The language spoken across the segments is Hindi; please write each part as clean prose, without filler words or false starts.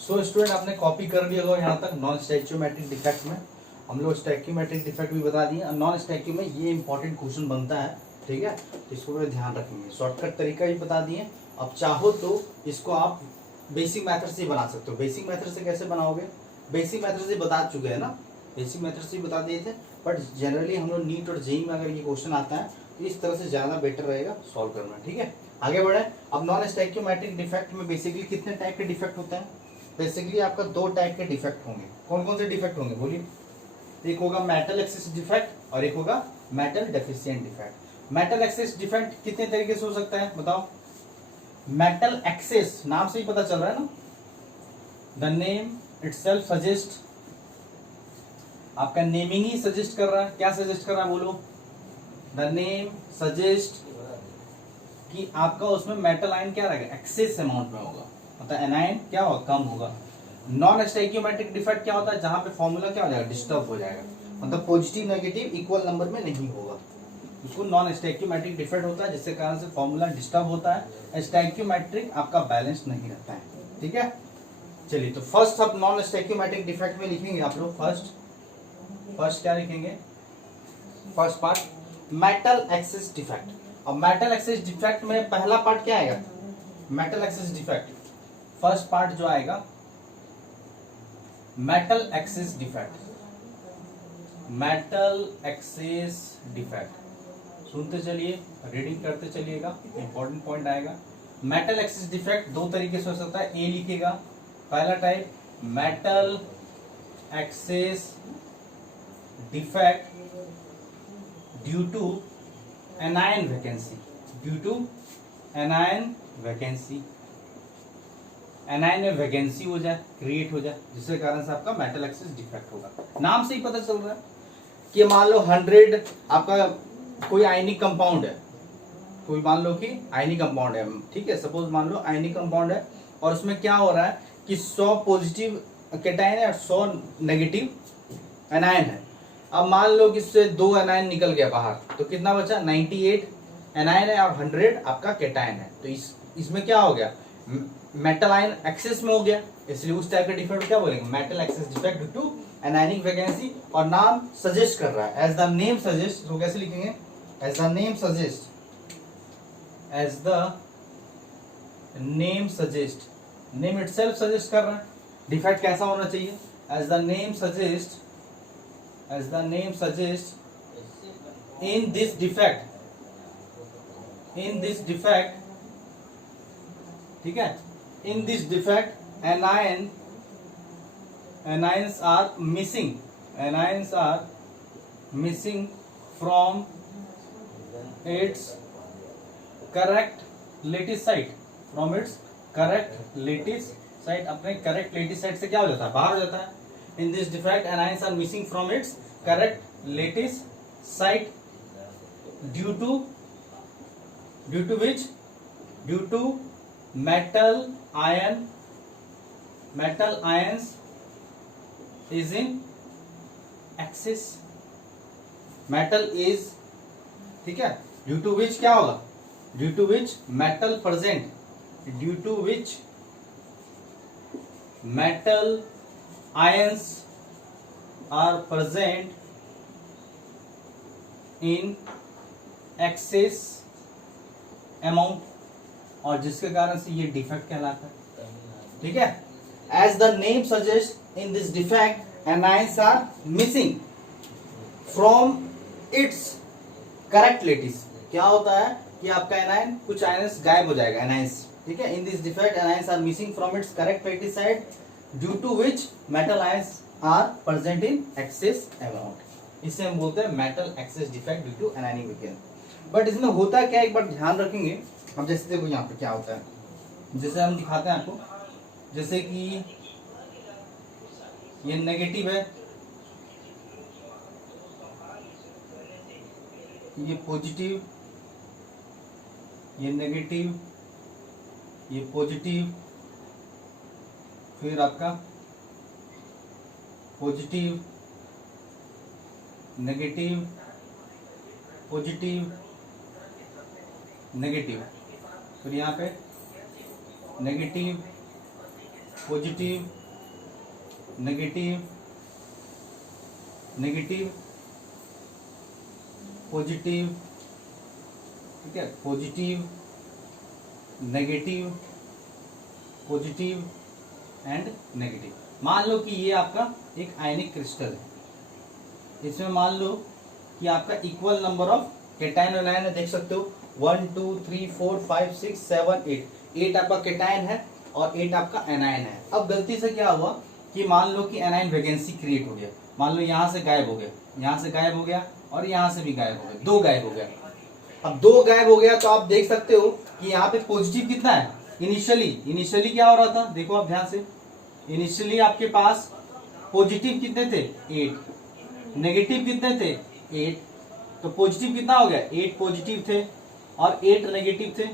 सो स्टूडेंट आपने कॉपी कर लिया होगा यहाँ तक नॉन स्टैक्योमेट्रिक डिफेक्ट में। हम लोग स्टैक्योमेट्रिक डिफेक्ट भी बता दिए। नॉन स्टैक्यू में ये इंपॉर्टेंट क्वेश्चन बनता है, ठीक है, इसको भी ध्यान रखेंगे। शॉर्टकट तरीका भी बता दिए। अब चाहो तो इसको आप बेसिक मेथड से बना सकते हो। बेसिक मेथड से कैसे बनाओगे? बेसिक मेथड से बता चुके हैं ना, बेसिक मेथड से बता दिए थे। बट जनरली हम लोग नीट और जेईई में अगर ये क्वेश्चन आता है तो इस तरह से ज़्यादा बेटर रहेगा सॉल्व करना, ठीक है। आगे बढ़े। अब नॉन स्टैक्योमेट्रिक डिफेक्ट में बेसिकली कितने टाइप के डिफेक्ट होते हैं? बेसिकली आपका 2 टाइप के डिफेक्ट होंगे। कौन कौन से डिफेक्ट होंगे बोलिए? एक होगा मेटल एक्सेस डिफेक्ट और एक होगा metal deficient defect. Metal excess defect कितने तरीके से हो सकता है बताओ? मेटल एक्सेस नाम से ही पता चल रहा है ना, द नेम इटसेल्फ सजेस्ट, आपका नेमिंग ही सजेस्ट कर रहा है। क्या सजेस्ट कर रहा है बोलो? द नेम सजेस्ट कि आपका उसमें मेटल आयन क्या रहेगा? एक्सेस अमाउंट में होगा, मतलब एनायन क्या होगा? कम होगा। नॉन स्टैक्योमेट्रिक डिफेक्ट क्या होता है? जहां पे फॉर्मूला क्या हो जाएगा? डिस्टर्ब हो जाएगा, मतलब पॉजिटिव नेगेटिव इक्वल नंबर में नहीं होगा, उसको नॉन स्टैक्योमेट्रिक डिफेक्ट होता है, जिसके कारण से फॉर्मूला डिस्टर्ब होता है। स्टैक्योमेट्रिक आपका बैलेंस नहीं रहता है, ठीक है। चलिए तो फर्स्ट अब नॉन स्टैक्योमेट्रिक डिफेक्ट में लिखेंगे आप लोग। फर्स्ट क्या लिखेंगे? First part metal excess defect. अब मेटल एक्सेस डिफेक्ट में पहला पार्ट क्या आएगा? Metal excess defect first part जो आएगा metal excess defect. Metal excess defect सुनते चलिए, रीडिंग करते चलिएगा, इंपॉर्टेंट पॉइंट आएगा। मेटल एक्सेस डिफेक्ट 2 तरीके से हो सकता है। ए लिखेगा पहला type, metal excess defect due to anion vacancy. Due to anion vacancy, anion में वैकेंसी हो जाए, क्रिएट हो जाए, जिसके कारण से आपका मेटल एक्सेस डिफेक्ट होगा। नाम से ही पता चल रहा है कि मान लो 100 आपका कोई आयनिक कंपाउंड है, कोई मान लो कि आयनिक कंपाउंड है, ठीक है, सपोज मान लो आयनिक कंपाउंड है और उसमें क्या हो रहा है कि 100 पॉजिटिव कैटायन है और 100 नेगेटिव एनायन है। अब मान लो कि इससे 2 एनायन निकल गया बाहर, तो कितना बचा? 98 एनायन है और 100 आपका कैटायन है। तो इसमें क्या हो गया? मेटल आयन एक्सेस में हो गया, इसलिए उस टाइप के डिफेक्ट क्या बोलेंगे? Metal excess defect due to anionic vacancy. और नाम सजेस्ट कर रहा है, एज द नेम सजेस्ट, तो कैसे लिखेंगे? As the name suggest, as the name suggest, name itself suggest कर रहा है डिफेक्ट कैसा होना चाहिए? As the name suggest, as the name suggest in this defect, in this defect, ठीक है, in this defect anions are missing, anions are missing from its correct lattice site, from its correct lattice site। अपने correct lattice site से क्या हो जाता है? बाहर हो जाता है। In this defect anions are missing from its correct lattice site due to which, due to metal ions is in excess, metal is, ठीक है, ड्यू टू विच क्या होगा? Due to which metal present, due to which metal ions are present in excess amount, और जिसके कारण से ये डिफेक्ट कहलाता है, ठीक है। As the name suggest, in this defect anions are missing from its correct lattice। क्या होता है कि आपका एनायन, कुछ आयंस गायब हो जाएगा, एनायंस, ठीक है। In this defect anions are missing from its correct lattice site due to which metal ions are present in excess amount. इसे हम बोलते हैं metal excess defect due to anionic vacancy. But इसमें होता क्या, एक बार ध्यान रखेंगे। अब जैसे देखो यहाँ पे क्या होता है, जैसे हम दिखाते हैं आपको, जैसे कि ये नेगेटिव है, ये पॉजिटिव, ये नेगेटिव, ये पॉजिटिव, फिर आपका पॉजिटिव नेगेटिव पॉजिटिव नेगेटिव, फिर यहाँ पे negative positive, negative, negative, positive, ठीक है, positive, negative, positive and negative. मान लो कि ये आपका एक आयनिक क्रिस्टल है, इसमें मान लो कि आपका इक्वल नंबर ऑफ केटायन और आयन है, देख सकते हो 1 2 3 4 5 6 7 8 आपका केटायन है और 8 आपका एनायन है। अब गलती से क्या हुआ कि मान लो कि एनायन वैकेंसी क्रिएट हो गया, मान लो यहां से गायब हो गया, यहां से गायब हो गया और यहां से भी गायब हो गया, 2 गायब हो गया। अब 2 गायब हो गया तो आप देख सकते हो कि यहाँ पे पॉजिटिव कितना है, इनिशियली क्या हो रहा था, देखो आप ध्यान से, इनिशियली आपके पास पॉजिटिव कितने थे 8, नेगेटिव कितने थे 8, तो पॉजिटिव कितना हो गया 8 पॉजिटिव थे और 8 नेगेटिव थे।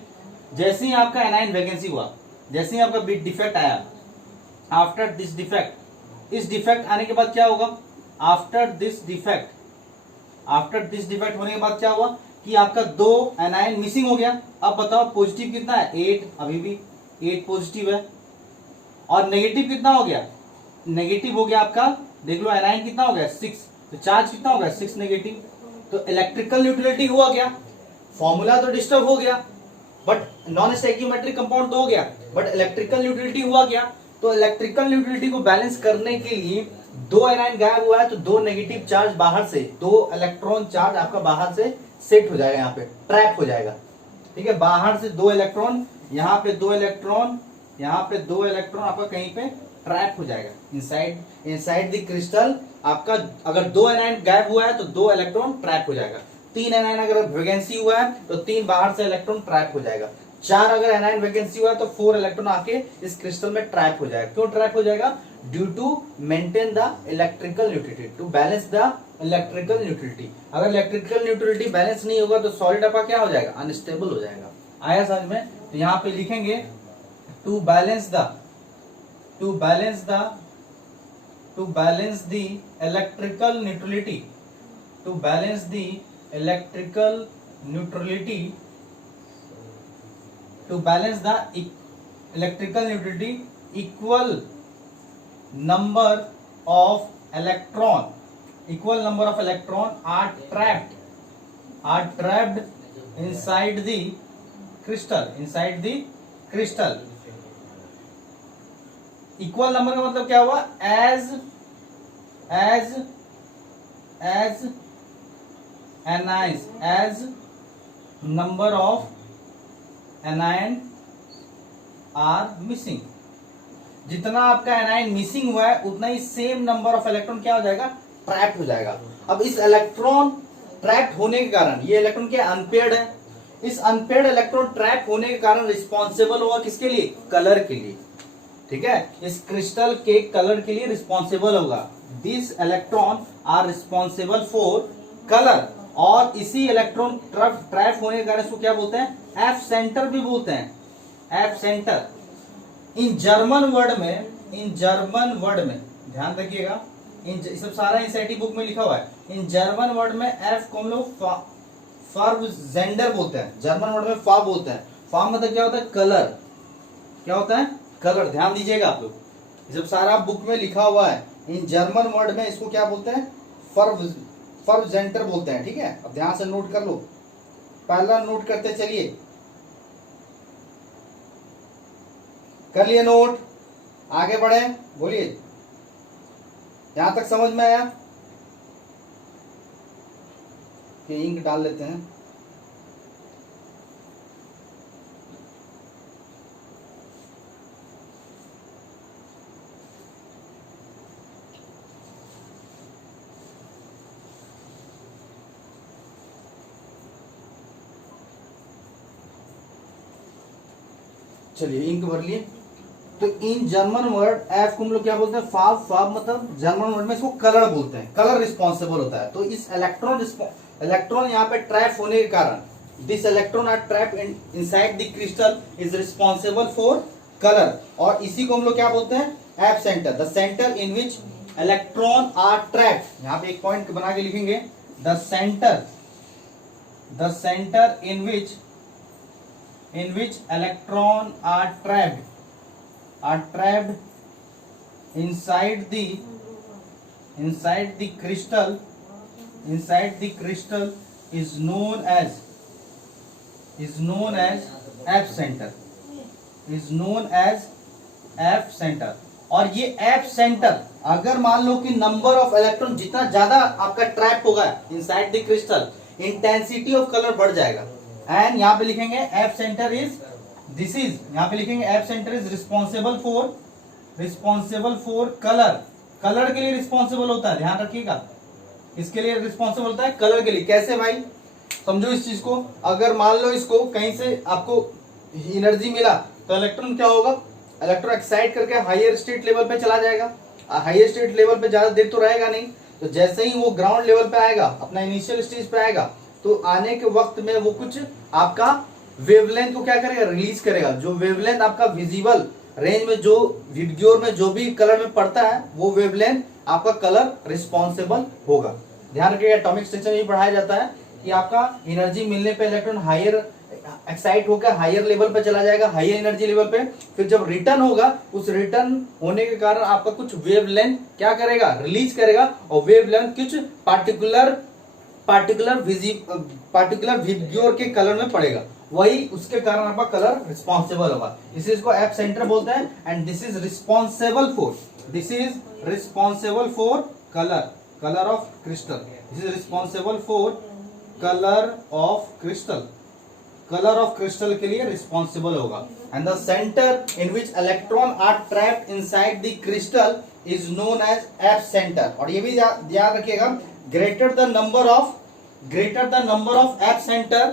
जैसे ही आपका एनायन वैकेंसी हुआ, जैसे ही आपका डिफेक्ट आया, आफ्टर दिस डिफेक्ट, इस डिफेक्ट आने के बाद क्या होगा, आफ्टर दिस डिफेक्ट होने के बाद क्या हुआ कि आपका 2 एनायन मिसिंग हो गया। अब बताओ पॉजिटिव कितना है 8, अभी भी 8 पॉजिटिव है और नेगेटिव कितना हो गया, नेगेटिव हो गया आपका, देख लो एनायन कितना हो गया 6, तो चार्ज कितना हो गया 6 नेगेटिव, तो इलेक्ट्रिकल न्यूट्रलिटी हुआ क्या, फॉर्मूला तो डिस्टर्ब हो गया बट नॉन स्टैकियोमेट्रिक कंपाउंड तो हो गया, बट इलेक्ट्रिकल न्यूट्रलिटी हुआ क्या, तो इलेक्ट्रिकल न्यूट्रलिटी को बैलेंस करने के लिए 2 एनायन गायब हुआ है तो 2 नेगेटिव चार्ज बाहर से, 2 इलेक्ट्रॉन चार्ज आपका बाहर से सेट हो जाएगा, यहाँ पे ट्रैप हो जाएगा, ठीक है, बाहर से 2 इलेक्ट्रॉन, यहाँ पे 2 इलेक्ट्रॉन, यहाँ पे 2 इलेक्ट्रॉन आपका कहीं पे ट्रैप हो जाएगा इनसाइड द क्रिस्टल। आपका अगर 2 एनायन गायब हुआ है तो 2 इलेक्ट्रॉन ट्रैप हो जाएगा, 3 एनायन अगर वैकेंसी हुआ है तो 3 बाहर से इलेक्ट्रॉन ट्रैप हो जाएगा, 4 अगर एनायन वैकेंसी हुआ है तो 4 इलेक्ट्रॉन आके इस क्रिस्टल में ट्रैप हो जाएगा। क्यों ट्रैप हो जाएगा, due to maintain the electrical neutrality, to balance the electrical neutrality. अगर इलेक्ट्रिकल न्यूट्रलिटी बैलेंस नहीं होगा तो सॉलिड आपका क्या हो जाएगा, अनस्टेबल हो जाएगा। आया समझ में, तो यहाँ पे लिखेंगे to balance the electrical neutrality, to balance the electrical neutrality, to balance the electrical neutrality, equal number of electron are trapped inside the crystal, equal number का मतलब क्या हुआ, as anions, as number of anion are missing, जितना आपका एनायन मिसिंग हुआ है उतना ही सेम नंबर ऑफ इलेक्ट्रॉन क्या हो जाएगा, ट्रैप हो जाएगा। अब इस इलेक्ट्रॉन ट्रैप होने के कारण, ये इलेक्ट्रॉन क्या अनपेयर्ड है, इस अनपेयर्ड इलेक्ट्रॉन ट्रैप होने के कारण रिस्पॉन्सिबल होगा किसके लिए, कलर के लिए, ठीक है, इस क्रिस्टल के कलर के लिए रिस्पॉन्सिबल होगा। This electron are responsible for colour, और इसी इलेक्ट्रॉन ट्रैप होने के कारण इसको क्या बोलते हैं, एफ सेंटर भी बोलते हैं, एफ सेंटर। इन जर्मन वर्ड में ध्यान रखिएगा, इन सब सारा एनसीईआरटी बुक में लिखा हुआ है, इन जर्मन वर्ड में एफ को हम लोग फार्वजेंडर बोलते हैं, जर्मन वर्ड में फा बोलते हैं। फा मतलब क्या होता है, कलर, क्या होता है, कलर। ध्यान दीजिएगा आप लोग, ये सब सारा बुक में लिखा हुआ है। इन जर्मन वर्ड में इसको क्या बोलते हैं, फार्वजेंडर बोलते हैं, ठीक है। अब ध्यान से नोट कर लो, पहला नोट करते चलिए, कर लिए नोट, आगे बढ़े, बोलिए यहां तक समझ में आया, ये इंक डाल लेते हैं। चलिए इंक भर लिए। तो इन जर्मन वर्ड एफ को हम लोग क्या बोलते हैं, फाब मतलब जर्मन वर्ड में इसको कलर बोलते हैं, कलर रिस्पॉन्सिबल होता है। तो इस इलेक्ट्रॉन यहाँ पे ट्रैप होने के कारण, this electron are trap inside the crystal is responsible for colour, और इसी को हम लोग क्या बोलते हैं, F centre, the centre in which electron are trap. यहाँ पे एक पॉइंट बना के लिखेंगे, the centre in which electron are trapped inside the crystal is known as F center. और ये F सेंटर अगर मान लो कि नंबर ऑफ इलेक्ट्रॉन जितना ज्यादा आपका ट्रैप होगा inside the crystal, intensity of colour बढ़ जाएगा. एंड यहाँ पे लिखेंगे F सेंटर इज यहाँ पे लिखेंगे F centre is responsible for colour के लिए रिस्पॉन्सिबल होता है. ध्यान रखिएगा, इसके लिए रिस्पॉन्सिबल होता है कलर के लिए. कैसे भाई, समझो इस चीज को. अगर मान लो इसको कहीं से आपको एनर्जी मिला तो इलेक्ट्रॉन क्या होगा, इलेक्ट्रॉन एक्साइट करके हायर स्टेट लेवल पे चला जाएगा. हायर स्टेट लेवल पे ज्यादा देर तो रहेगा नहीं. तो जैसे ही वो ग्राउंड लेवल पे आएगा, अपना इनिशियल स्टेज पे आएगा, तो आने के वक्त में वो कुछ आपका वेवलेंथ को क्या करेगा, रिलीज करेगा. जो वेवलेंथ आपका विजिबल रेंज में, जो विबग्योर में जो भी कलर में पड़ता है, वो वेवलेंथ आपका कलर रिस्पॉन्सिबल होगा. ध्यान रखिएगा, एटॉमिक स्ट्रक्चर में पढ़ाया जाता है कि आपका एनर्जी मिलने पे इलेक्ट्रॉन हायर एक्साइट होकर हायर लेवल पे चला जाएगा, हायर एनर्जी लेवल पे. फिर जब रिटर्न होगा, उस रिटर्न होने के कारण आपका कुछ वेवलेंथ क्या करेगा, रिलीज करेगा. और वेवलेंथ कुछ पार्टिकुलर विबग्योर के कलर में पड़ेगा. वही उसके कारण आपका कलर रिस्पॉन्सिबल होगा. इसे इसको एफ सेंटर बोलते हैं. And this is responsible for colour of crystal. This is responsible for colour of crystal के लिए रिस्पॉन्सिबल होगा. And the centre in which electron are trapped inside the crystal is known as F centre. और ये भी याद रखिएगा, greater the number of F centre,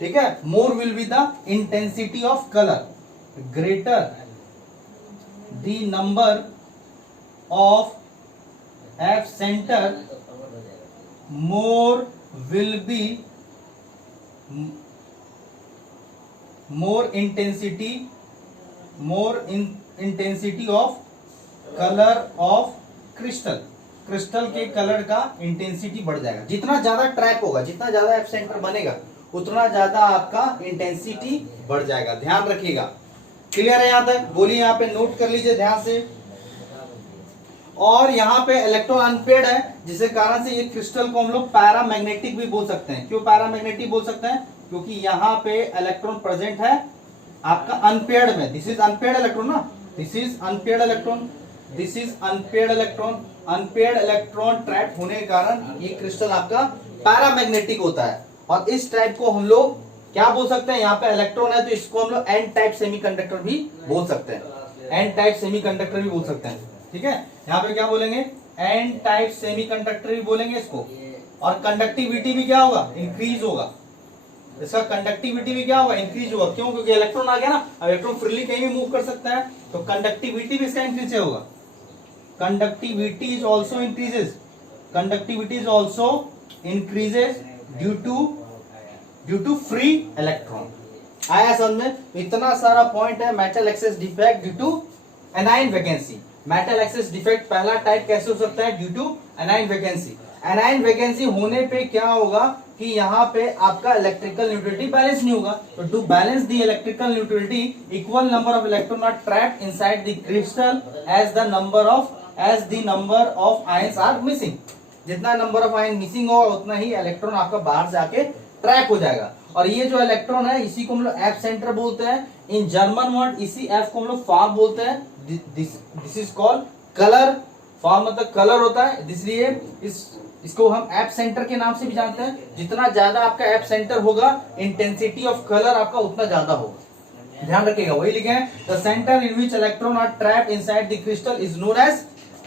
ठीक है, more will be the intensity of colour. Greater the number of F centre, more will be more intensity of color of crystal. Crystal के कलर का इंटेंसिटी बढ़ जाएगा. जितना ज्यादा ट्रैप होगा, जितना ज्यादा एफ सेंटर बनेगा, उतना ज्यादा आपका इंटेंसिटी बढ़ जाएगा. ध्यान रखिएगा. क्लियर है यहाँ तक? बोलिए, यहाँ पे नोट कर लीजिए ध्यान से. और यहाँ पे इलेक्ट्रॉन अनपेयर्ड है, जिसके कारण से ये क्रिस्टल को हम लोग पैरामैग्नेटिक भी बोल सकते हैं. क्यों पैरामैग्नेटिक बोल सकते हैं? क्योंकि यहाँ पे इलेक्ट्रॉन प्रेजेंट है आपका अनपेयर्ड में. दिस इज अनपेयर्ड इलेक्ट्रॉन ना, this is unpaired electron trap होने के कारण ये क्रिस्टल आपका पैरामैग्नेटिक होता है. और इस टाइप को हम लोग क्या बोल सकते हैं, यहाँ पे इलेक्ट्रॉन है तो इसको हम लोग एन टाइप सेमीकंडक्टर भी बोल सकते हैं. एन टाइप सेमीकंडक्टर भी बोल सकते हैं. ठीक है, यहाँ पे क्या बोलेंगे, एन टाइप सेमीकंडक्टर भी बोलेंगे इसको. और कंडक्टिविटी भी क्या होगा, इंक्रीज होगा. इसका कंडक्टिविटी भी क्या होगा, इंक्रीज होगा. क्यों? क्योंकि इलेक्ट्रॉन आ गया ना, इलेक्ट्रॉन फ्रीली कहीं भी मूव कर सकता है, तो कंडक्टिविटी भी इसका इंक्रीज होगा. Conductivity is also increases due to free electron. आया समझ में? इतना सारा पॉइंट है. Metal excess defect due to anion vacancy. Metal excess defect पहला टाइप कैसे हो सकता है, due to anion vacancy. Anion vacancy होने पे क्या होगा कि यहाँ पे आपका इलेक्ट्रिकल न्यूट्रलिटी बैलेंस नहीं होगा. तो to balance the electrical neutrality, equal number of electron are trapped inside the crystal as the number of ions are missing. जितना नंबर ऑफ आयन मिसिंग होगा, उतना ही इलेक्ट्रॉन आपका बाहर से आके ट्रैप हो जाएगा. और ये जो इलेक्ट्रॉन है, इसी को हम लोग एफ सेंटर बोलते हैं. इन जर्मन वर्ड इसी एफ को हम लोग फार्म बोलते हैं. This is called colour. फार्म मतलब कलर होता है, इसलिए इसको हम एफ सेंटर के नाम से भी जानते हैं. जितना ज्यादा आपका एफ सेंटर होगा, इंटेंसिटी ऑफ कलर आपका उतना ज्यादा होगा. ध्यान रखिएगा, वही लिखे हैं, the centre in which electron are trapped inside the crystal is known as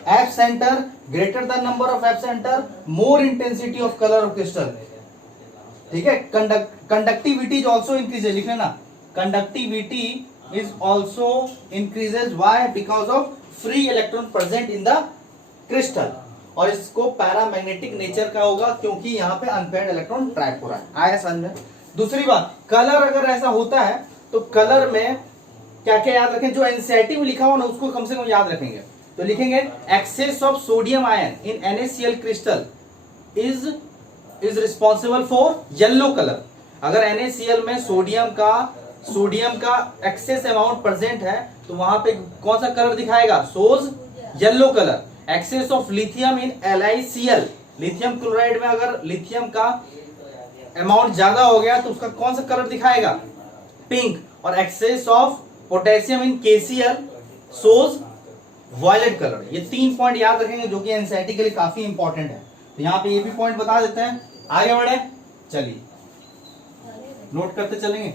F centre. Greater the number of F centre, more intensity of colour of crystal. ठीक है. Conductivity is also increases. लिख लेना, conductivity is also increases. Why? Because of free electron present in the crystal. और इसको पैरामैग्नेटिक नेचर का होगा, क्योंकि यहाँ पे अनपेयर्ड इलेक्ट्रॉन ट्रैप हो रहा है. आया समझ में? दूसरी बात, कलर अगर ऐसा होता है तो कलर में क्या क्या याद रखें. जो एनसीईआरटी में लिखा हुआ ना, उसको कम से कम याद रखेंगे. तो लिखेंगे, excess of sodium ion in NaCl crystal is responsible for yellow colour. अगर NaCl में सोडियम का एक्सेस अमाउंट प्रेजेंट है, तो वहां पे कौन सा कलर दिखाएगा, shows yellow colour, excess of lithium in LiCl, lithium chloride में अगर लिथियम का अमाउंट ज्यादा हो गया तो उसका कौन सा कलर दिखाएगा, पिंक, और excess of potassium in KCl shows violet colour. ये 3 पॉइंट याद रखेंगे जो कि एनसीईआरटी के लिए काफी इंपॉर्टेंट है। तो यहाँ पे ये भी पॉइंट बता देते हैं, आगे बढ़े, चलिए नोट करते चलेंगे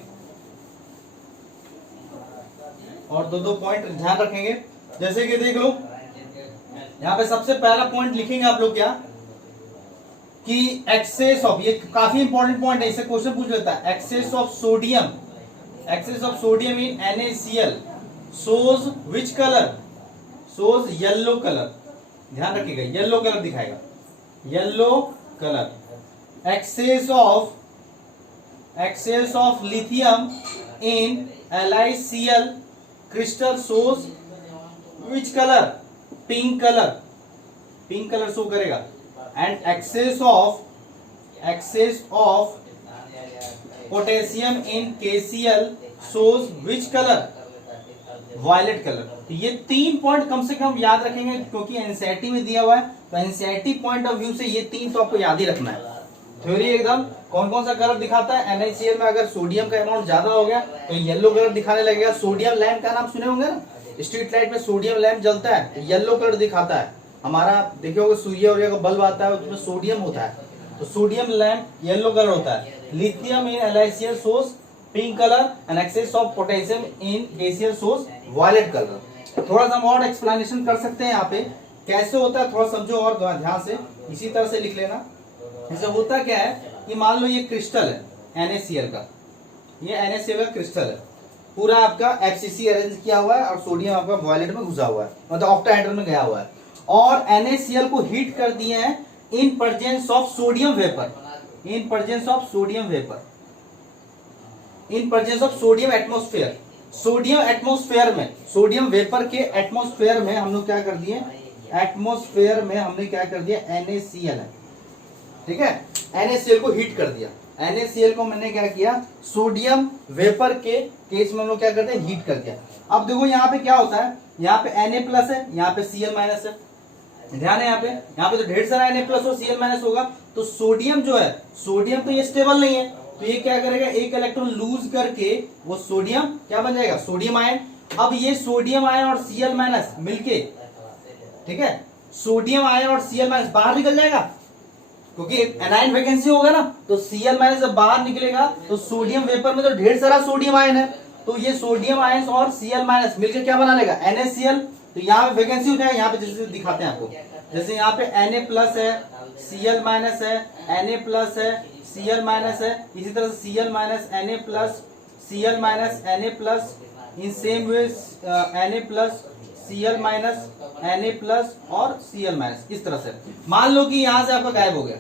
और दो पॉइंट ध्यान रखेंगे। जैसे कि देख लो यहाँ पे सबसे पहला पॉइंट लिखेंगे आप लोग क्या कि एक्सेस ऑफ, ये काफी इंपॉर्टेंट पॉइंट है, इससे क्वेश्चन पूछ लेता है, excess of sodium in NaCl shows which colour, shows yellow colour, ध्यान रखिएगा येलो कलर दिखाएगा, yellow colour. Excess of lithium in LiCl crystal shows which colour, pink colour show करेगा। And excess of potassium in KCl shows which colour, violet colour. तो ये 3 पॉइंट कम से कम याद रखेंगे क्योंकि एनसीईआरटी में दिया हुआ है, तो एनसीईआरटी पॉइंट ऑफ व्यू से ये 3 तो आपको याद ही रखना है। थ्योरी एकदम कौन कौन सा कलर दिखाता है, NaCl में अगर सोडियम का अमाउंट ज्यादा हो गया तो येलो कलर दिखाने लगेगा। सोडियम लैंप का नाम सुने होंगे ना, स्ट्रीट लाइट में सोडियम लैंप जलता है तो येलो कलर दिखाता है। हमारा देखे होगा सूर्य और का बल्ब आता है उसमें सोडियम होता है, तो सोडियम लैंप येलो कलर होता है। Lithium in LiCl shows pink colour and excess of potassium in KCl shows violet colour. थोड़ा सा हम और एक्सप्लेनेशन कर सकते हैं यहाँ पे कैसे होता है, थोड़ा समझो और ध्यान से, इसी तरह से लिख लेना। जैसे होता क्या है कि मान लो ये क्रिस्टल है NaCl का, ये NaCl का क्रिस्टल है, पूरा आपका FCC अरेंज किया हुआ है और सोडियम आपका वॉयलेट में घुसा हुआ है, मतलब ऑक्टाहेड्रल में गया हुआ है, और NaCl को हीट कर दिए हैं in presence of sodium vapour, in presence of sodium atmosphere. Sodium atmosphere में, सोडियम वेपर के एटमॉस्फेयर में हम लोग क्या कर दिए, एटमॉस्फेयर में हमने क्या कर दिया, NaCl है, ठीक है, NaCl को हीट कर दिया। NaCl को मैंने क्या किया, सोडियम वेपर के केस में हम लोग क्या करते हैं, हीट कर दिया। अब देखो यहाँ पे क्या होता है, यहाँ पे Na+ है, यहाँ पे Cl- है, ध्यान है यहाँ पे तो ढेर सारा Na+ और Cl- होगा, तो सोडियम जो है, सोडियम तो ये स्टेबल नहीं है, तो ये क्या करेगा, एक इलेक्ट्रॉन लूज करके वो सोडियम क्या बन जाएगा, सोडियम आयन। अब ये सोडियम आयन और Cl- मिलके, ठीक है, सोडियम आयन और Cl- बाहर निकल जाएगा क्योंकि एनायन वैकेंसी होगा ना, तो Cl- जब बाहर निकलेगा तो सोडियम वेपर में तो ढेर सारा सोडियम आयन है, तो ये सोडियम आयन और Cl- मिलकर क्या बना लेगा, NaCl। तो यहाँ पे वैकेंसी हो जाएगा, यहाँ पे जैसे दिखाते हैं आपको, जैसे यहाँ पे Na+ है, Cl- है, Na+ है, Cl- है, इसी तरह से Cl- Na+, Cl- Na+, in same way Na+, Cl- Na+ और Cl-, इस तरह से। मान लो कि यहां से आपका गायब हो गया,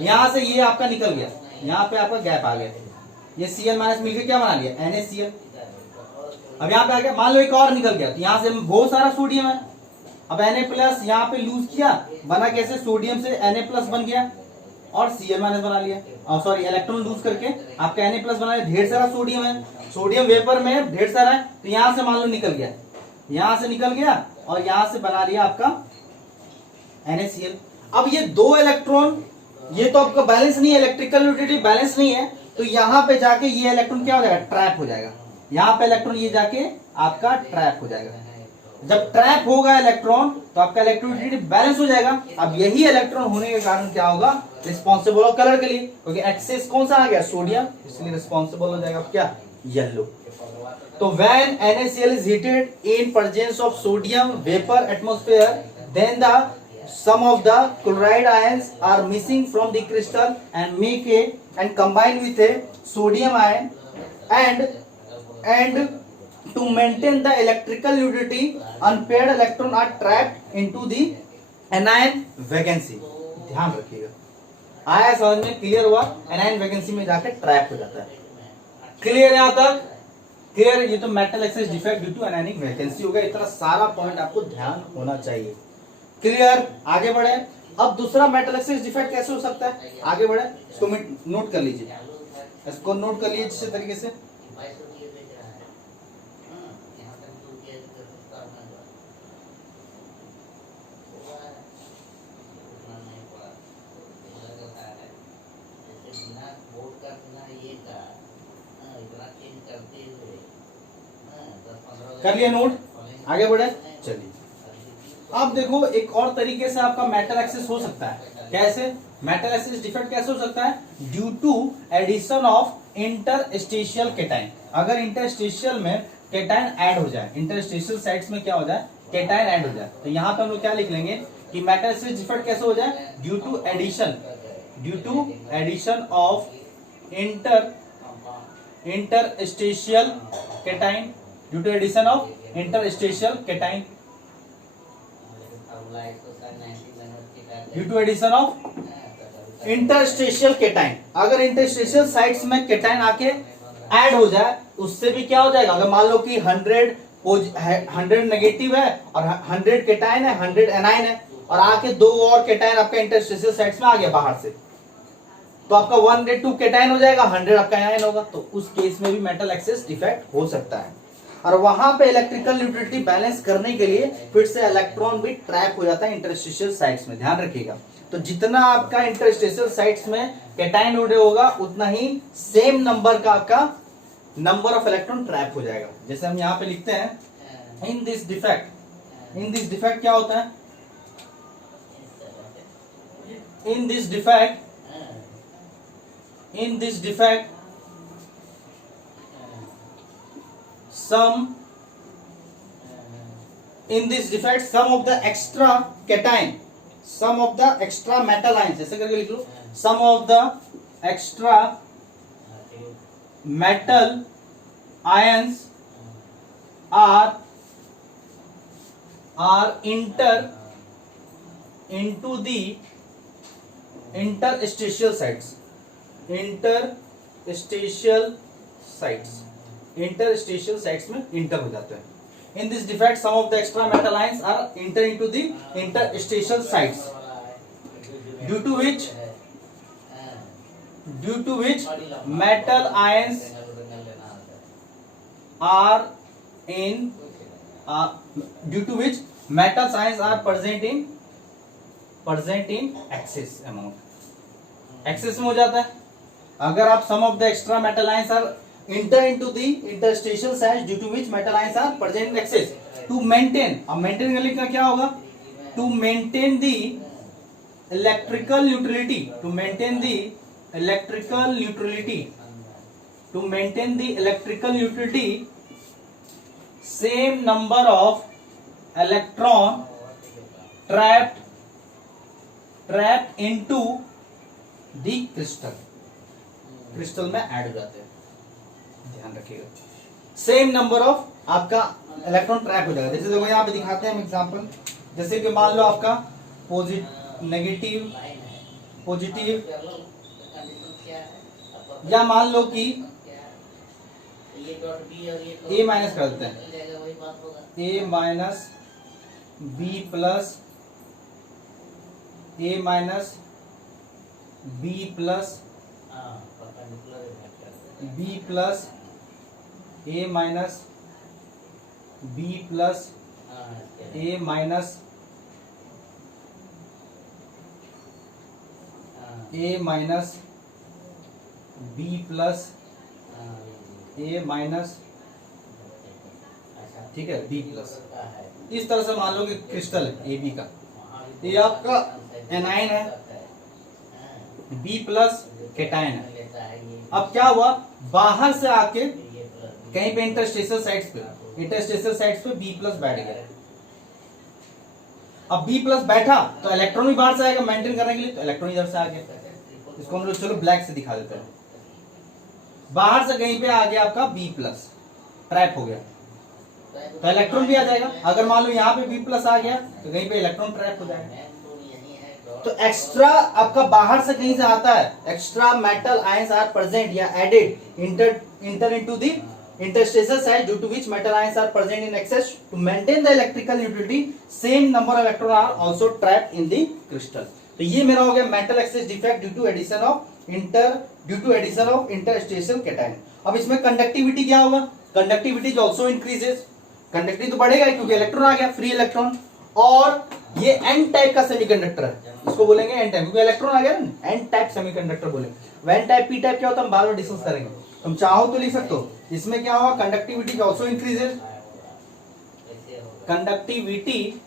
यहां से ये आपका निकल गया, यहाँ पे आपका गैप आ गया, ये Cl- मिलकर क्या बना लिया, NaCl। अब यहाँ पे आ गया, मान लो एक और निकल गया, तो यहाँ से बहुत सारा सोडियम है, अब Na+ यहाँ पे लूज किया, बना कैसे, सोडियम से Na+ बन गया और Cl- बना लिया, सॉरी इलेक्ट्रॉन लूज करके आपका Na+ बना लिया, ढेर सारा सोडियम है, सोडियम वेपर में ढेर सारा है, तो यहाँ से मान लो निकल गया, यहां से निकल गया और यहां से बना लिया आपका NaCl। अब ये 2 इलेक्ट्रॉन, ये तो आपका बैलेंस नहीं है, इलेक्ट्रिकल न्यूट्रलिटी बैलेंस नहीं है, तो यहां पे जाके ये इलेक्ट्रॉन क्या हो जाएगा, ट्रैप हो जाएगा, यहाँ पे इलेक्ट्रॉन ये जाके आपका ट्रैप हो जाएगा। जब ट्रैप होगा इलेक्ट्रॉन तो आपका इलेक्ट्रोनेगेटिविटी बैलेंस हो जाएगा। अब यही इलेक्ट्रॉन होने के कारण क्या होगा, रिस्पॉन्सिबल ऑफ कलर के लिए, क्योंकि एक्सेस कौन सा आ गया, सोडियम, इसलिए रिस्पॉन्सिबल हो जाएगा क्या, येलो। तो when NaCl is heated in presence of sodium vapor atmosphere, then the some of the chloride ions are missing from the crystal and make a and combine with a sodium ion and to maintain the electrical neutrality, unpaired electron are trapped into the anion vacancy। ध्यान रखिएगा, आया समझ में, क्लियर हुआ, anion vacancy में जाकर ट्रैप हो जाता है। क्लियर यहां तक, क्लियर। ये तो metal excess defect due to anionic vacancy हो गया, इतना सारा पॉइंट आपको ध्यान होना चाहिए। क्लियर, आगे बढ़े। अब दूसरा मेटल एक्सेस डिफेक्ट कैसे हो सकता है, आगे बढ़े, इसको नोट कर लीजिए, इसको नोट कर लीजिए इस तरीके से। कर लिया नोट, आगे बढ़े चलिए। अब देखो एक और तरीके से आपका मेटल एक्सेस हो सकता है। कैसे मेटल एक्सेस डिफेक्ट कैसे हो सकता है? Due to addition of interstitial cation. अगर इंटरस्टेशियल में केटाइन ऐड हो जाए, इंटरस्टेशियल साइट्स में क्या हो जाए, केटाइन ऐड हो जाए, तो यहाँ पे हम लोग क्या लिख लेंगे कि मेटल एक्सेस डिफेक्ट कैसे हो जाए? Due to addition of interstitial cation, due to addition of interstitial cation, due to addition of interstitial cation. अगर इंटरस्टेशियल साइट्स में केटाइन आके ऐड हो जाए, उससे भी क्या हो जाएगा? अगर मान लो कि 100 नेगेटिव है और 100 केटाइन है, 100 एनाइन है, और आके दो और केटाइन आपका इंटरस्टेशियल साइट्स में आ गया बाहर से, तो आपका 102 केटाइन हो जाएगा, 100 आपका एनाइन होगा। तो उस केस में भी मेटल एक्सेस डिफेक्ट हो सकता है। और वहां पे इलेक्ट्रिकल न्यूट्रलिटी बैलेंस करने के लिए फिर से इलेक्ट्रॉन भी ट्रैप हो जाता है इंटरस्टेशियल साइट्स में, ध्यान रखिएगा। तो जितना आपका इंटरस्टेशियल साइट्स में केटाइन लोड होगा, उतना ही सेम नंबर का आपका नंबर ऑफ इलेक्ट्रॉन ट्रैप हो जाएगा। जैसे हम यहाँ पे लिखते हैं इन दिस डिफेक्ट क्या होता है? In this defect some of the extra cation, some of the extra metal ions, जैसे करके लिख लो, some of the extra metal ions are enter into the interstitial sites, interstitial sites में इंटर हो जाते हैं। In this defect, some of the extra metal ions are enter into the interstitial sites, due to which metal ions are present in excess amount, excess में हो जाता है। अगर आप some of the extra metal ions are enter into the interstitial sites due to which metal ions are present in excess to maintain, अब maintain करने का क्या होगा? To maintain the electrical neutrality, same number of electron trapped into the crystal में ऐड हो जाते हैं, ध्यान रखिएगा। सेम नंबर ऑफ आपका इलेक्ट्रॉन ट्रैप हो जाएगा। जैसे देखो यहाँ पे दिखाते हैं हम एग्जांपल, जैसे कि मान लो आपका पॉजिटिव, या मान लो कि ए माइनस कर देते हैं, a minus b plus a minus b plus b plus a minus b plus a minus a minus b plus a minus, ठीक है, बी प्लस। इस तरह से मान लो कि क्रिस्टल है ए बी का, ये आपका एनाइन है, बी प्लस केटाइन है। अब क्या हुआ, बाहर से आके कहीं पे इंटरस्टेशियल साइट्स पे बी प्लस बैठ गया। अब बी प्लस बैठा तो इलेक्ट्रॉन भी बाहर से आएगा मेंटेन करने के लिए, तो इलेक्ट्रॉन इधर से आ गया। इसको हम लोग चलो ब्लैक से दिखा देते हैं। बाहर से कहीं पे आ गया आपका बी प्लस, ट्रैप हो गया, तो इलेक्ट्रॉन भी आ जाएगा। अगर मान लो यहाँ पे बी प्लस आ गया तो कहीं पे इलेक्ट्रॉन ट्रैप हो जाएगा। तो एक्स्ट्रा आपका बाहर से कहीं से आता है, extra metal ions are present या added inter into the interstitial site due to which metal ions are present in excess to maintain the electrical neutrality, same number of electrons are also trapped in the crystal। तो ये मेरा हो गया metal excess defect due to addition of interstitial cation. अब इसमें कंडक्टिविटी क्या होगा? कंडक्टिविटी ऑल्सो इंक्रीजेस, कंडक्टिविटी तो बढ़ेगा क्योंकि इलेक्ट्रॉन आ गया, फ्री इलेक्ट्रॉन। और ये एन टाइप का सेमीकंडक्टर है, इसको बोलेंगे एन टाइप, क्योंकि इलेक्ट्रॉन आ गया ना, एन टाइप सेमीकंडक्टर बोलेंगे। एन टाइप, पी टाइप क्या होता है हम बाद में डिस्कस करेंगे। तुम चाहो तो लिख सकते हो। इसमें क्या होगा, conductivity also increases, conductivity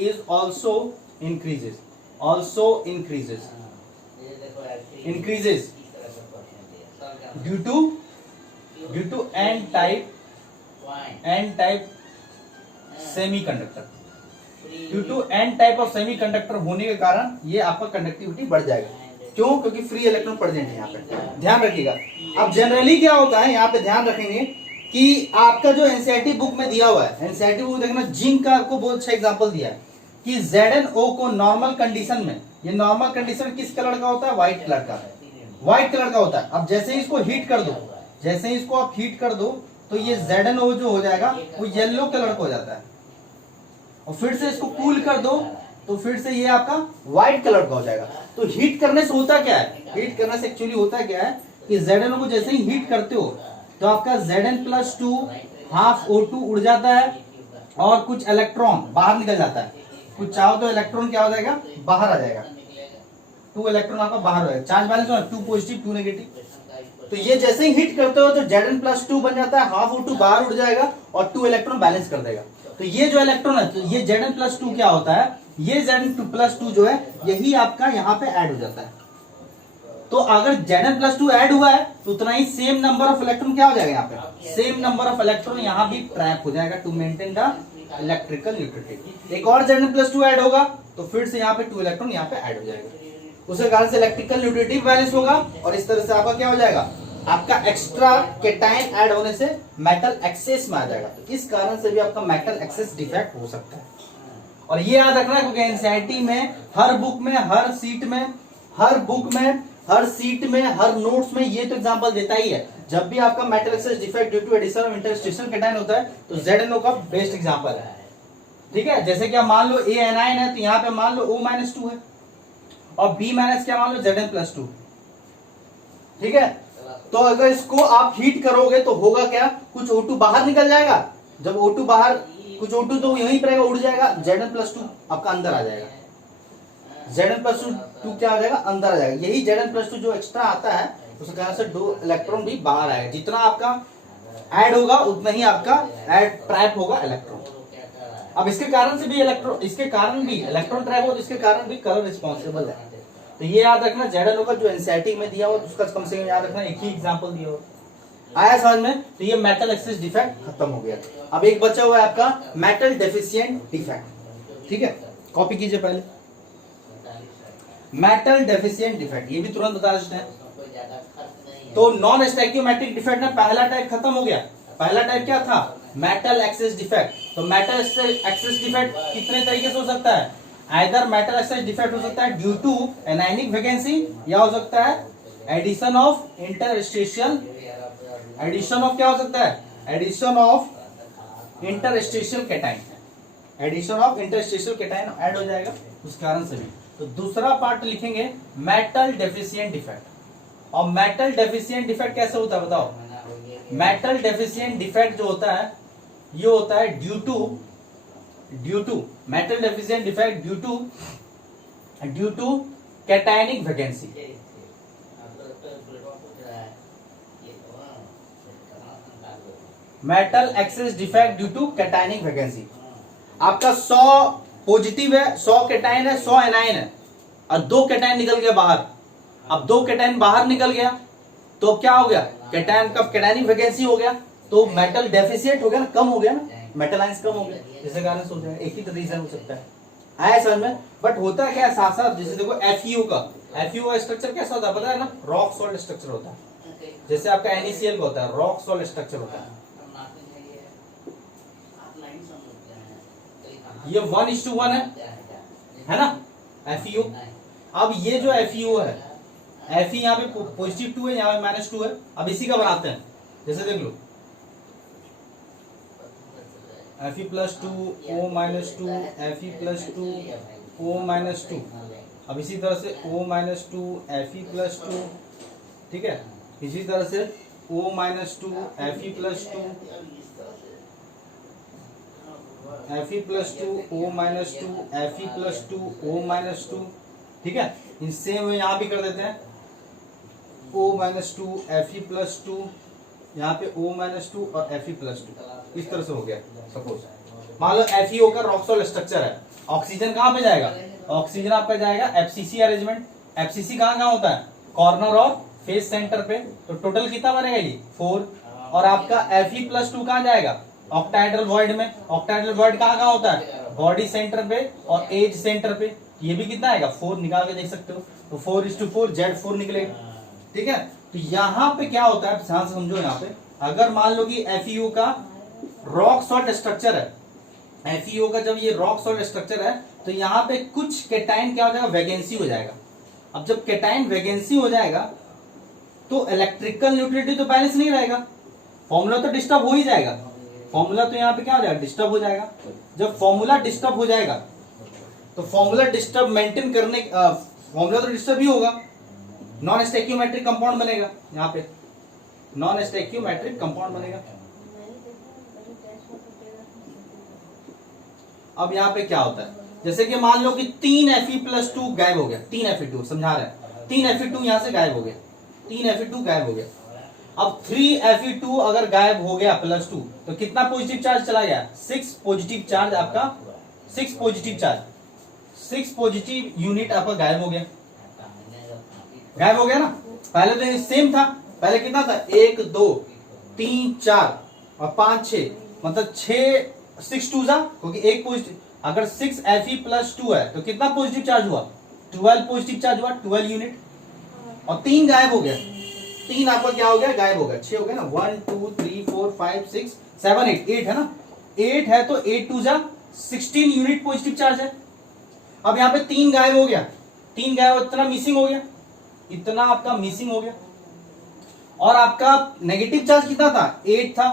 is also increases due to n type semiconductor. Due to n type of semiconductor होने के कारण ये आपका कंडक्टिविटी बढ़ जाएगा। क्यों? क्योंकि फ्री इलेक्ट्रॉन प्रेजेंट है यहाँ पे, ध्यान रखिएगा। अब जनरली क्या होता है, यहाँ पे ध्यान रखेंगे कि आपका जो एनसीईआरटी बुक में दिया हुआ है, एनसीईआरटी बुक देखना, जिंक का आपको बहुत अच्छा एग्जांपल दिया है कि ZnO को नॉर्मल कंडीशन में, ये नॉर्मल कंडीशन किस कलर का होता है? व्हाइट कलर का, व्हाइट कलर का होता है। अब जैसे ही इसको हीट कर दो, जैसे ही इसको आप हीट कर दो तो ये ZnO जो हो जाएगा वो येलो कलर का हो जाता है, और फिर से इसको कूल कर दो तो फिर से ये आपका व्हाइट कलर का हो जाएगा। तो हीट करने से होता क्या है, हीट करने से एक्चुअली होता क्या है कि ZnO को जैसे ही हीट करते हो तो आपका Zn+2 हाफ O2 उड़ जाता है और कुछ इलेक्ट्रॉन बाहर निकल जाता है। कुछ चाहो तो इलेक्ट्रॉन क्या हो जाएगा? बाहर आ जाएगा। 2 इलेक्ट्रॉन आपका बाहर हो जाएगा। Charge balance 2 positive 2 negative. तो ये जैसे ही हीट करते हो तो Zn+2 बन जाता है, हाफ O2 बाहर उड़ जाएगा और 2 इलेक्ट्रॉन बैलेंस कर देगा। तो ये जो इलेक्ट्रॉन है, तो ये Zn+2 क्या होता है, ये Zn+2 जो है यही आपका यहाँ पे ऐड हो जाता है। तो अगर Zn+2 ऐड हुआ है तो उतना ही सेम नंबर ऑफ इलेक्ट्रॉन क्या हो जाएगा, यहाँ पे सेम नंबर ऑफ इलेक्ट्रॉन यहाँ भी ट्रैप हो जाएगा to maintain the electrical neutrality. एक और Zn+2 ऐड होगा तो फिर से यहाँ पे 2 इलेक्ट्रॉन यहाँ पे ऐड हो जाएगा, उसके कारण से इलेक्ट्रिकल न्यूट्रलिटी बैलेंस होगा। और इस तरह से आपका क्या हो जाएगा, आपका एक्स्ट्रा केटाइन ऐड होने से मेटल एक्सेस में आ जाएगा। तो इस कारण से भी आपका मेटल एक्सेस डिफेक्ट हो सकता है। और ये याद रखना क्योंकि एनसीईआरटी में हर बुक में, हर सीट में, हर बुक में, हर सीट में, हर नोट्स में ये तो एग्जांपल देता ही है। जब भी आपका metal excess defect due to addition of interstitial cation होता है तो ZnO का बेस्ट एग्जांपल है। ठीक है, जैसे कि आप मान लो A एनाइन है तो यहाँ पे मान लो O-2 है और B- क्या मान लो Zn+2। ठीक है, तो अगर इसको आप हीट करोगे तो होगा क्या, कुछ O2 बाहर निकल जाएगा। जब O2 बाहर, कुछ O2 तो यहीं पर उड़ जाएगा, Zn+2 आपका अंदर आ जाएगा। Zn+2 क्या आ जाएगा, अंदर आ जाएगा। यही Zn+2 जो एक्स्ट्रा आता है उस कारण से 2 इलेक्ट्रॉन भी बाहर आएगा। जितना आपका ऐड होगा उतना ही आपका ऐड ट्रैप होगा इलेक्ट्रॉन। अब इसके कारण से भी इलेक्ट्रॉन, इसके कारण भी इलेक्ट्रॉन ट्रैप हो, इसके कारण भी कलर रिस्पॉन्सिबल है। तो ये याद रखना, ZnO का जो एनसीईआरटी में दिया हुआ उसका कम से कम याद रखना, एक ही एग्जांपल दिया हुआ। आया समझ में? तो ये मेटल एक्सेस डिफेक्ट खत्म हो गया। अब एक बचा हुआ है आपका मेटल डेफिशिएंट डिफेक्ट। ठीक है, कॉपी कीजिए पहले। मेटल डेफिशिएंट डिफेक्ट, ये भी तुरंत बता देते हैं। तो नॉन स्टैइकियोमेट्रिक डिफेक्ट में पहला टाइप खत्म हो गया। पहला टाइप क्या था, मेटल एक्सेस डिफेक्ट। तो मेटल एक्सेस डिफेक्ट कितने तरीके से हो सकता है, आइदर मेटल एक्सेस डिफेक्ट हो सकता है ड्यू टू एनायनिक वैकेंसी, या हो सकता है addition of interstitial, addition of क्या हो सकता है, addition of interstitial cation, addition of interstitial cation add हो जाएगा उस कारण से भी। तो दूसरा पार्ट लिखेंगे मेटल डेफिशिएंट डिफेक्ट। और मेटल डेफिशिएंट डिफेक्ट कैसे होता है बताओ। मेटल डेफिशिएंट डिफेक्ट जो होता है ये होता है due to metal deficient defect due to cationic vacancy. Metal excess defect due to cationic vacancy. आपका 100 पॉजिटिव है, 100 कैटायन है, 100 एनायन है और 2 कैटायन निकल गया बाहर। अब 2 कैटायन बाहर निकल गया तो क्या हो गया, कैटायन का कैटायनिक वैकेंसी हो गया, तो मेटल डेफिशिएंट हो गया ना, कम हो गया ना, मेटल आयंस कम हो गया, इसी कारण से हो जाएगा। एक ही तो रीजन हो सकता है, आया समझ में। बट होता क्या है साथ साथ, जैसे देखो FeO का स्ट्रक्चर कैसा होता है पता है ना, रॉक सॉल्ट स्ट्रक्चर होता है। जैसे आपका NaCl का होता है, रॉक सॉल्ट स्ट्रक्चर होता है। ये 1:1 है ना FeO। अब ये जो FeO है, Fe यहाँ पे पॉजिटिव 2 है, यहाँ पे -2 है। अब इसी का बनाते हैं, जैसे देख लो Fe+2 O-2 Fe+2 O-2। अब इसी तरह से O-2 Fe+2, ठीक है, इसी तरह से O-2 Fe+2 Fe+2 O-2 Fe+2 O-2, ठीक है। इससे यहाँ भी कर देते हैं O-2 Fe+2, यहाँ पे O-2 और Fe+2। इस तरह से हो गया। सपोज मान लो FeO का रॉक सॉल्ट स्ट्रक्चर है, ऑक्सीजन कहाँ पे जाएगा, ऑक्सीजन आपका जाएगा FCC अरेंजमेंट। FCC कहाँ होता है, कॉर्नर और फेस सेंटर पे। तो टोटल कितना बनेगा ये 4। और आपका Fe+2 कहाँ जाएगा, ऑक्टाहेड्रल वॉइड में। ऑक्टाहेड्रल वॉइड कहाँ होता है, बॉडी सेंटर पे और एज सेंटर पे। ये भी कितना आएगा 4, निकाल के देख सकते हो। तो 4:4 Z4 निकलेगा। ठीक है, तो यहाँ पे क्या होता है ध्यान से समझो। यहाँ पे अगर मान लो कि FeO का रॉक सॉल्ट स्ट्रक्चर है, FeO का जब ये रॉक सॉल्ट स्ट्रक्चर है तो यहाँ पे कुछ केटाइन क्या हो जाएगा, वैकेंसी हो जाएगा। अब जब केटाइन वैकेंसी हो जाएगा तो इलेक्ट्रिकल न्यूट्रलिटी तो बैलेंस नहीं रहेगा, फॉर्मूला तो डिस्टर्ब हो ही जाएगा। फॉर्मूला तो यहाँ पे क्या हो जाएगा, डिस्टर्ब हो जाएगा। जब फॉर्मूला डिस्टर्ब हो जाएगा तो फॉर्मूला डिस्टर्ब मेंटेन करने, फॉर्मूला तो डिस्टर्ब ही होगा, नॉन स्टैक्योमेट्रिक कंपाउंड बनेगा। यहाँ पे नॉन स्टैक्योमेट्रिक कंपाउंड बनेगा। अब यहाँ पे क्या होता है, जैसे कि मान लो कि 3 Fe+2 गायब हो गया, 3 Fe2 समझा रहे हैं, 3 Fe2 यहां से गायब हो गया, 3 Fe2 गायब हो गया। अब 3 Fe2 अगर गायब हो गया +2 तो कितना पॉजिटिव चार्ज चला गया, 6 पॉजिटिव चार्ज आपका, 6 पॉजिटिव चार्ज, 6 पॉजिटिव यूनिट आपका गायब हो गया। गायब हो गया ना, पहले तो ये सेम था, पहले कितना था 1 2 3 4 और 5 6, मतलब 6 2 जा, क्योंकि एक पॉजिटिव, अगर 6 Fe+2 है तो कितना पॉजिटिव चार्ज हुआ, 12 पॉजिटिव चार्ज हुआ, 12 यूनिट। और 3 गायब हो गया, 3 आपका क्या हो गया, गायब हो गया, 6 हो गया ना, 1 2 3 4 5 6 7 8 है ना, 8 है तो 8 2 जा 16 यूनिट पॉजिटिव चार्ज है। अब यहाँ पे 3 गायब हो गया, 3 गायब, इतना मिसिंग हो गया, इतना आपका मिसिंग हो गया। और आपका नेगेटिव चार्ज कितना था, 8 था,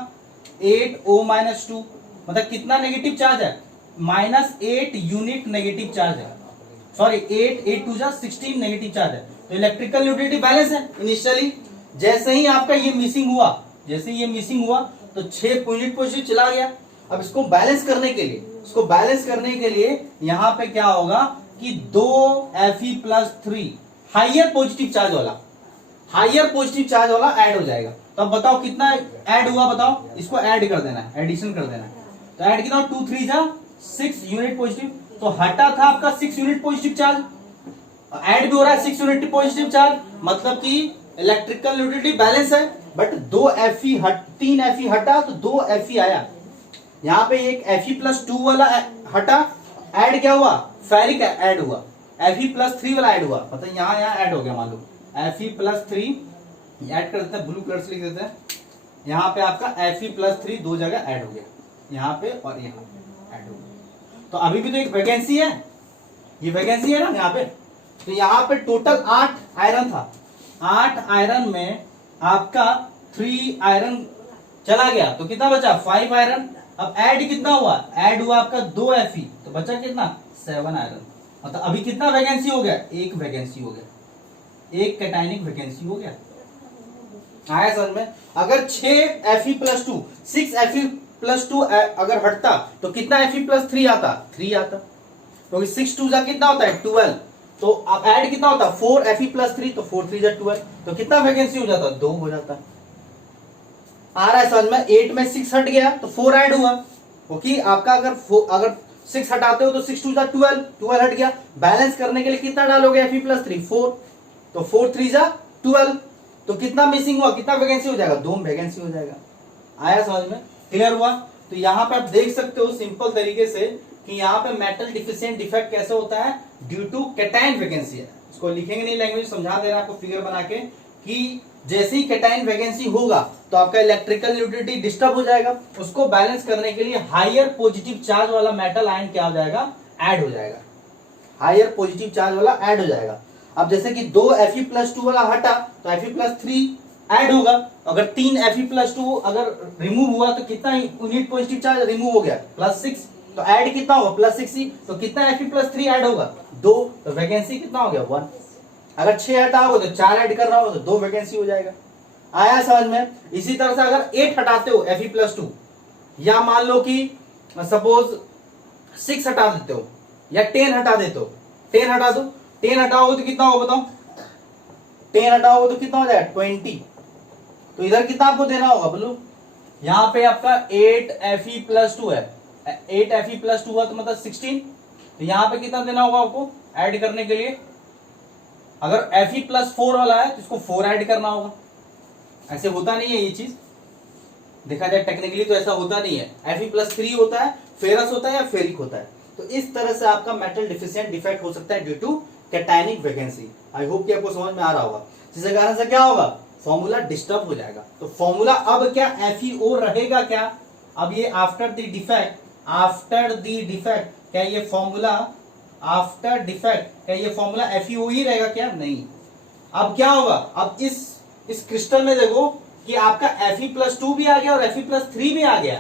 8O-2, मतलब कितना नेगेटिव चार्ज है, -8 यूनिट नेगेटिव चार्ज है। सॉरी 8 2 जा 16 नेगेटिव चार्ज है। तो इलेक्ट्रिकल न्यूट्रलिटी बैलेंस है इनिशियली। जैसे ही आपका ये मिसिंग हुआ, जैसे ये मिसिंग हुआ तो 6 यूनिट पॉजिटिव चला गया। अब इसको बैलेंस करने के लिए, इसको बैलेंस करने के लिए यहां पे क्या होगा कि 2 Fe+3 हाइयर पॉजिटिव चार्ज वाला, हाइयर पॉजिटिव चार्ज वाला ऐड हो जाएगा। तो अब बताओ कितना ऐड हुआ, बताओ, इसको ऐड कर देना है, एडिशन कर देना है। तो ऐड कितना, 2 3 जा 6 यूनिट पॉजिटिव। तो हटा था आपका 6 यूनिट पॉजिटिव चार्ज, ऐड भी हो रहा है 6 यूनिट पॉजिटिव चार्ज, मतलब कि इलेक्ट्रिकल न्यूट्रलिटी बैलेंस है। बट 3 Fe हटा तो 2 Fe आया। यहाँ पे एक Fe+2 वाला हटा, ऐड क्या हुआ, फेरिक ऐड हुआ, Fe+3 वाला ऐड हुआ, मतलब यहाँ ऐड हो गया। मान लो Fe+3 ऐड कर देते हैं, ब्लू कलर से लिख देते हैं। यहाँ पे आपका Fe+3 दो जगह ऐड हो गया, यहाँ पे और यहाँ ऐड हो गया। तो अभी भी तो एक वैकेंसी है, ये वैकेंसी है ना यहाँ पे। तो यहाँ पे टोटल 8 आयरन था, 8 आयरन में आपका 3 आयरन चला गया, तो कितना बचा, 5 आयरन। अब ऐड कितना हुआ, ऐड हुआ आपका 2 Fe, तो बचा कितना, 7 आयरन। मतलब अभी कितना वैकेंसी हो गया, एक वैकेंसी हो गया, एक कैटायनिक वैकेंसी हो गया। आया समझ में। अगर 6 Fe+2 6 Fe+2 अगर हटता तो कितना Fe+3 आता, 3 आता, क्योंकि 6 2 जा कितना होता है 12। तो अब ऐड कितना होता है 4 Fe+3, तो 4 3 जा 12, तो कितना वैकेंसी हो जाता, 2 हो जाता। आ रहा है समझ में। 8 में 6 हट गया तो 4 ऐड हुआ, क्योंकि आपका अगर 6 हटाते हो तो 6 2 जा 12, 12 हट गया। बैलेंस करने के लिए कितना डालोगे Fe+3, 4, तो 4 3 जा 12, तो कितना मिसिंग हुआ, कितना वैकेंसी हो जाएगा, 2 वैकेंसी हो जाएगा। आया समझ में, क्लियर हुआ। तो यहाँ पे आप देख सकते हो सिंपल तरीके से कि यहाँ पे मेटल डिफिशिएंट डिफेक्ट कैसे होता है, ड्यू टू कैटायन वैकेंसी है। इसको लिखेंगे नहीं, लैंग्वेज समझा दे रहा है आपको फिगर बना के कि जैसे ही कैटायन वैकेंसी होगा तो आपका इलेक्ट्रिकल न्यूट्रलिटी डिस्टर्ब हो जाएगा। उसको बैलेंस करने के लिए हाइयर पॉजिटिव चार्ज वाला मेटल आयन क्या हो जाएगा, ऐड हो जाएगा, हाइयर पॉजिटिव चार्ज वाला ऐड हो जाएगा। अब जैसे कि 2 Fe+2 वाला हटा तो Fe+3 ऐड होगा। अगर 3 Fe+2 अगर रिमूव हुआ तो कितना यूनिट पॉजिटिव चार्ज रिमूव हो गया, +6, तो ऐड कितना होगा, +6 ही, तो कितना Fe+3 ऐड होगा, 2, तो वैकेंसी कितना हो गया, 1। अगर 6 हटाओगे तो 4 ऐड कर रहा हो तो 2 वैकेंसी हो जाएगा। आया समझ में। इसी तरह से अगर 8 हटाते हो Fe+2, या मान लो कि सपोज 6 हटा देते हो या 10 हटा देते हो, 10 हटा दो, 10 हटाओगे तो कितना होगा बताओ, 10 हटाओगे तो कितना हो जाएगा, 20। तो इधर कितना आपको देना होगा बोलो, यहाँ पे आपका 8Fe+2 है, 8Fe+2 हुआ तो मतलब 16। तो यहाँ पे कितना देना होगा आपको ऐड करने के लिए? अगर Fe+4 वाला है तो इसको 4 ऐड करना होगा। ऐसे होता नहीं है ये चीज, देखा जाए टेक्निकली तो ऐसा होता नहीं है। Fe+3 होता है, फेरस होता है या फेरिक होता है। तो इस तरह से आपका मेटल डिफिशिएंट डिफेक्ट हो सकता है due to cationic vacancy. I hope कि आपको समझ में आ रहा होगा। जिसके कारण से क्या होगा, फॉर्मूला डिस्टर्ब हो जाएगा। तो फॉर्मूला अब क्या FeO रहेगा क्या? अब ये आफ्टर द डिफेक्ट क्या ये फॉर्मूला आफ्टर डिफेक्ट क्या ये फॉर्मूला FeO ही रहेगा क्या? नहीं। अब क्या होगा, अब इस क्रिस्टल में देखो कि आपका Fe+2 भी आ गया और Fe+3 भी आ गया।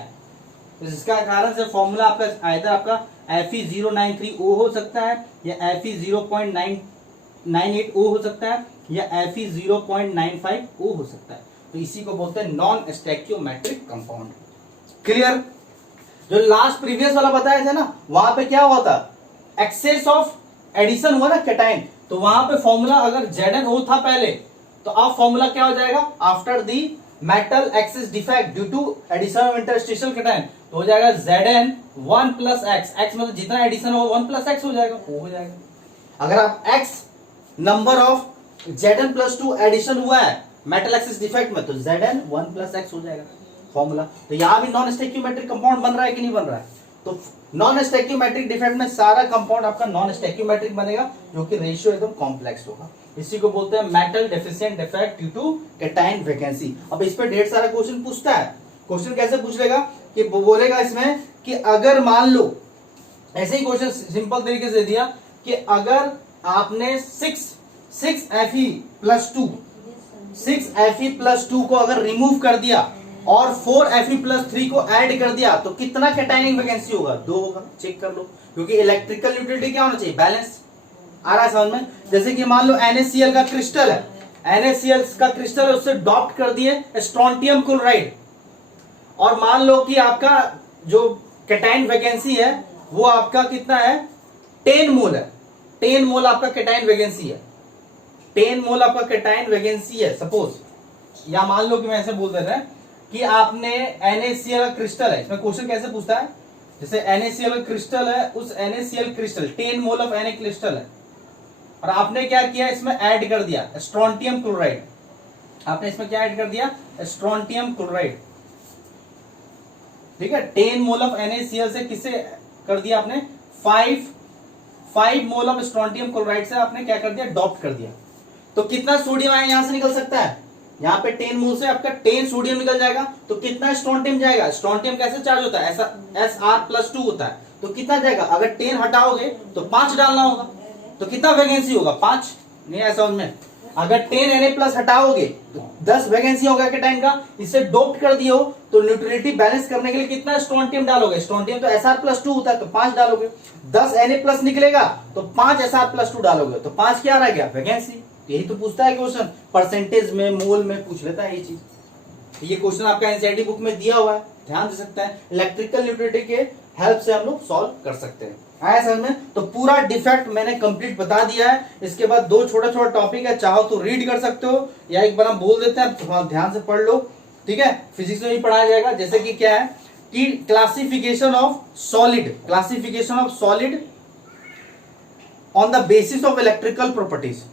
तो जिसका कारण से फॉर्मूला आपका आइदर आपका Fe093O हो सकता है या Fe0.998O हो सकता है या Fe0.95O हो सकता है। तो इसी को बोलते हैं नॉन स्टैक्योमेट्रिक कंपाउंड। क्लियर? जो लास्ट प्रीवियस वाला बताया था ना, वहां पे क्या हुआ था, एक्सेस ऑफ एडिशन हुआ ना कैटायन, तो वहां पे फॉर्मूला अगर ZnO था पहले, तो अब फॉर्मूला क्या हो जाएगा, after the metal excess defect due to addition of interstitial cation, तो हो जाएगा Zn1 प्लस एक्स। एक्स मतलब जितना एडिशन होगा 1 प्लस एक्स हो जाएगा, वो हो जाएगा। अगर आप x number of Zn+2 addition हुआ है मेटल एक्सिस डिफेक्ट में, तो Zn1 प्लस एक्स हो जाएगा फॉर्मूला। तो यहां भी नॉन स्टैक्योमेट्रिक कंपाउंड बन रहा है कि नहीं बन रहा है? तो नॉन स्टैक्योमेट्रिक डिफेक्ट में सारा कंपाउंड आपका नॉन स्टैक्योमेट्रिक बनेगा, जो कि रेशियो एकदम कॉम्प्लेक्स होगा। इसी को बोलते हैं metal deficient defect due to cation vacancy. अब इस पे ढेर सारा क्वेश्चन पूछता है। क्वेश्चन कैसे पूछ लेगा कि वो बोलेगा इसमें कि अगर मान लो, ऐसे ही क्वेश्चन सिंपल तरीके से दिया कि अगर आपने 6Fe+2 को अगर रिमूव कर दिया और 4Fe+3 को ऐड कर दिया, तो कितना कैटायनिक वैकेंसी होगा? 2 होगा। चेक कर लो, क्योंकि इलेक्ट्रिकल न्यूट्रलिटी क्या होना चाहिए, बैलेंस। आ रहा है समझ में? जैसे कि मान लो NaCl का क्रिस्टल है, NaCl का क्रिस्टल है, उससे डॉप्ट कर दिए स्ट्रोंटियम क्लोराइड, और मान लो कि आपका जो कैटायन वैकेंसी है वो आपका कितना है, 10 मोल है। 10 मोल आपका कैटायन वैकेंसी है, 10 मोल आपका कैटायन वैकेंसी है सपोज, या मान लो कि मैं ऐसे बोल देता है कि आपने NaCl का क्रिस्टल है। इसमें क्वेश्चन कैसे पूछता है, जैसे NaCl का क्रिस्टल है, उस NaCl crystal 10 mole of Na crystal है, और आपने क्या किया, इसमें ऐड कर दिया स्ट्रोंटियम क्लोराइड। आपने इसमें क्या ऐड कर दिया, स्ट्रोंटियम क्लोराइड। ठीक है, 10 मोल ऑफ NaCl से किससे कर दिया आपने, 5 मोल ऑफ स्ट्रोंटियम क्लोराइड से आपने क्या कर दिया, डॉप्ट कर दिया। तो कितना सोडियम आया यहां से निकल सकता है, यहाँ पे 10 मोल से आपका 10 सोडियम निकल जाएगा। तो कितना स्ट्रोंटियम जाएगा, स्ट्रोंटियम कैसे चार्ज होता है, ऐसा Sr+2 होता है, तो कितना जाएगा, अगर 10 हटाओगे तो 5 डालना होगा, तो कितना वैकेंसी होगा, 5। नहीं ऐसा में अगर 10 Na+ हटाओगे तो 10 वैकेंसी होगा कैटायन का। इसे डोप्ट कर दिए हो तो न्यूट्रलिटी बैलेंस करने के लिए कितना स्ट्रोंटियम डालोगे, स्ट्रोंटियम तो Sr+2 होता है, तो 5 डालोगे। 10 Na+ निकलेगा तो 5 Sr+2 डालोगे, तो 5 क्या रह गया, वैकेंसी। यही तो पूछता है क्वेश्चन, परसेंटेज में, मोल में पूछ लेता है ये चीज। ये क्वेश्चन आपका एनसीईआरटी बुक में दिया हुआ है, ध्यान दे सकता है। इलेक्ट्रिकल न्यूट्रलिटी के हेल्प से हम लोग सॉल्व कर सकते हैं। आया समझ में? तो पूरा डिफेक्ट मैंने कंप्लीट बता दिया है। इसके बाद 2 छोटा छोटा टॉपिक है, चाहो तो रीड कर सकते हो या एक बार हम बोल देते हैं, थोड़ा ध्यान से पढ़ लो। ठीक है, फिजिक्स में भी पढ़ाया जाएगा। जैसे कि क्या है कि classification of solid on the basis of electrical properties.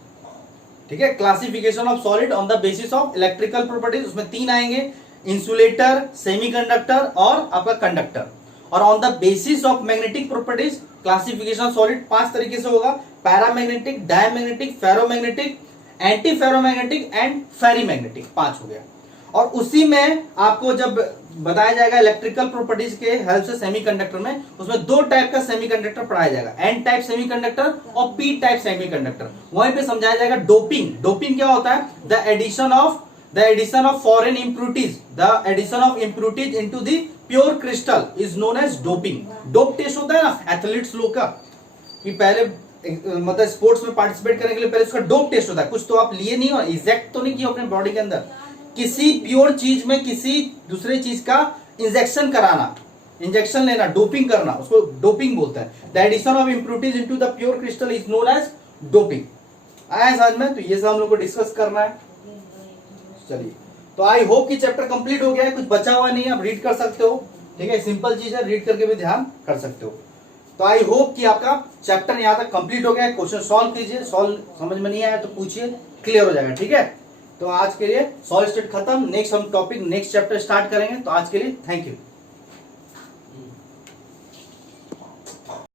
ठीक है, classification of solid on the basis of electrical properties. उसमें 3 आएंगे, इंसुलेटर, सेमीकंडक्टर और आपका कंडक्टर। और on the basis of magnetic properties classification of solid 5 तरीके से होगा, paramagnetic, diamagnetic, ferromagnetic, anti ferromagnetic and ferrimagnetic. 5 हो गया। और उसी में आपको जब बताया जाएगा इलेक्ट्रिकल प्रॉपर्टीज के हेल्प से सेमीकंडक्टर में, उसमें 2 टाइप का सेमीकंडक्टर पढ़ाया जाएगा, एन टाइप सेमीकंडक्टर और पी टाइप सेमीकंडक्टर। वहीं पे समझाया जाएगा डोपिंग। डोपिंग क्या होता है, the addition of foreign impurities, the addition of impurities into the pure crystal is known as doping. Dope test होता है ना एथलीट्स लोग का, कि पहले मतलब स्पोर्ट्स में पार्टिसिपेट करने के लिए पहले उसका डोप टेस्ट होता है। कुछ तो आप लिए नहीं हो, इंजेक्ट तो नहीं किया अपने बॉडी के अंदर, किसी प्योर चीज में किसी दूसरे चीज का इंजेक्शन कराना, इंजेक्शन लेना, डोपिंग करना, उसको डोपिंग बोलते हैं। The addition of impurities into the pure crystal is known as doping. आया समझ में? तो ये सब हम लोग को डिस्कस करना है। चलिए तो आई होप कि चैप्टर कंप्लीट हो गया है, कुछ बचा हुआ नहीं है, आप रीड कर सकते हो। ठीक है, सिंपल चीज है, रीड करके भी ध्यान कर सकते हो। तो आई होप कि आपका चैप्टर यहाँ तक कंप्लीट हो गया है। क्वेश्चन सॉल्व कीजिए, सॉल्व समझ में नहीं आया तो पूछिए, क्लियर हो जाएगा। ठीक है, तो आज के लिए सॉल्व स्टेट खत्म। नेक्स्ट हम टॉपिक नेक्स्ट चैप्टर स्टार्ट करेंगे। तो आज के लिए थैंक यू।